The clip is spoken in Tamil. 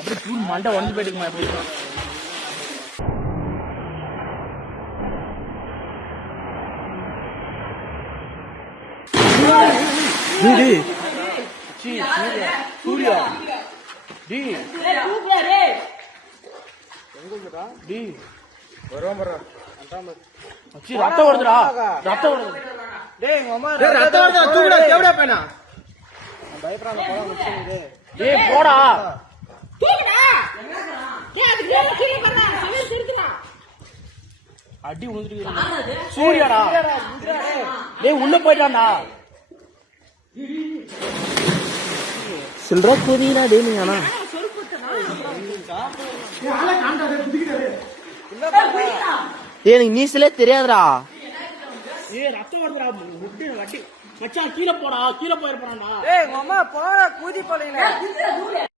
அப்படியே தூள் மண்டை உடஞ்சு போயிட்டுமா எப்படி சூர்யா ரத்தம் வருதுடா ரத்தம் வருது போடா அடி விழுந்துட்டு சூர்யாடா டேய் உள்ள போயிட்டான்டா சில்ற புரியல டேய் நீ ஆனா எனக்கு நீசலே தெரியாதுடா ரத்தம் வருதுடா முட்டி வட்டி மச்சான் கீழே போடா கீழே போயிருப்பான்டா ஏய் உங்க அம்மா போடா கூதி போலீங்க